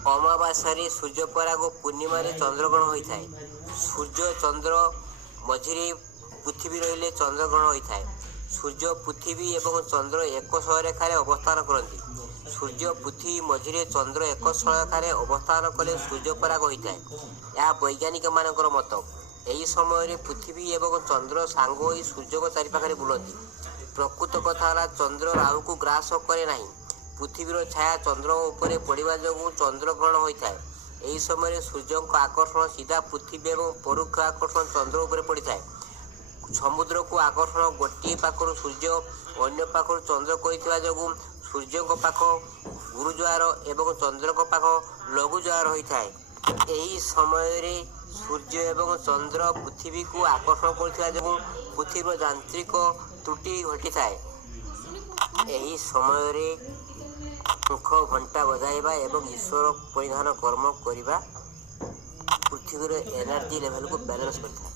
ଅମାବାସ୍ୟାରେ ସୂର୍ଯ୍ୟପରାଗ, ପୂର୍ଣ୍ଣିମାରେ ଚନ୍ଦ୍ରଗ୍ରହଣ ହୋଇଥାଏ। ସୂର୍ଯ୍ୟ ଚନ୍ଦ୍ର ମଝିରେ ପୃଥିବୀ ରହିଲେ ଚନ୍ଦ୍ରଗ୍ରହଣ ହୋଇଥାଏ। ସୂର୍ଯ୍ୟ, ପୃଥିବୀ ଏବଂ ଚନ୍ଦ୍ର ଏକ ସୌରରେଖାରେ ଅବସ୍ଥାନ କରନ୍ତି। ସୂର୍ଯ୍ୟ ପୃଥିବୀ ମଝିରେ ଚନ୍ଦ୍ର ଏକ ସୌରରେଖାରେ ଅବସ୍ଥାନ କଲେ ସୂର୍ଯ୍ୟପରାଗ ହୋଇଥାଏ। ଏହା ବୈଜ୍ଞାନିକମାନଙ୍କର ମତ। ଏହି ସମୟରେ ପୃଥିବୀ ଏବଂ ଚନ୍ଦ୍ର ସାଙ୍ଗ ହୋଇ ସୂର୍ଯ୍ୟଙ୍କ ଚାରିପାଖରେ ବୁଲନ୍ତି। ପ୍ରକୃତ କଥା ହେଲା, ଚନ୍ଦ୍ର ରାହୁକୁ ଗ୍ରାସ କରେ ନାହିଁ। ପୃଥିବୀର ଛାୟା ଚନ୍ଦ୍ର ଉପରେ ପଡ଼ିବା ଯୋଗୁଁ ଚନ୍ଦ୍ରଗ୍ରହଣ ହୋଇଥାଏ। ଏହି ସମୟରେ ସୂର୍ଯ୍ୟଙ୍କ ଆକର୍ଷଣ ସିଧା ପୃଥିବୀ ଏବଂ ପରୋକ୍ଷ ଆକର୍ଷଣ ଚନ୍ଦ୍ର ଉପରେ ପଡ଼ିଥାଏ। ସମୁଦ୍ରକୁ ଆକର୍ଷଣ ଗୋଟିଏ ପାଖରୁ ସୂର୍ଯ୍ୟ, ଅନ୍ୟ ପାଖରୁ ଚନ୍ଦ୍ର କରିଥିବା ଯୋଗୁଁ ସୂର୍ଯ୍ୟଙ୍କ ପାଖ ଗୁରୁଜୁଆର ଏବଂ ଚନ୍ଦ୍ରଙ୍କ ପାଖ ଲଘୁଜୁଆର ହୋଇଥାଏ। ଏହି ସମୟରେ ସୂର୍ଯ୍ୟ ଏବଂ ଚନ୍ଦ୍ର ପୃଥିବୀକୁ ଆକର୍ଷଣ କରୁଥିବା ଯୋଗୁଁ ପୃଥିବୀର ଯାନ୍ତ୍ରିକ ତ୍ରୁଟି ଘଟିଥାଏ। ଏହି ସମୟରେ ଶଙ୍ଖ, ଘଣ୍ଟା ବଜାଇବା ଏବଂ ଈଶ୍ୱର ପରିଧାନ କର୍ମ କରିବା ପୃଥିବୀର ଏନର୍ଜି ଲେଭେଲକୁ ବାଲାନ୍ସ କରିଥାଏ।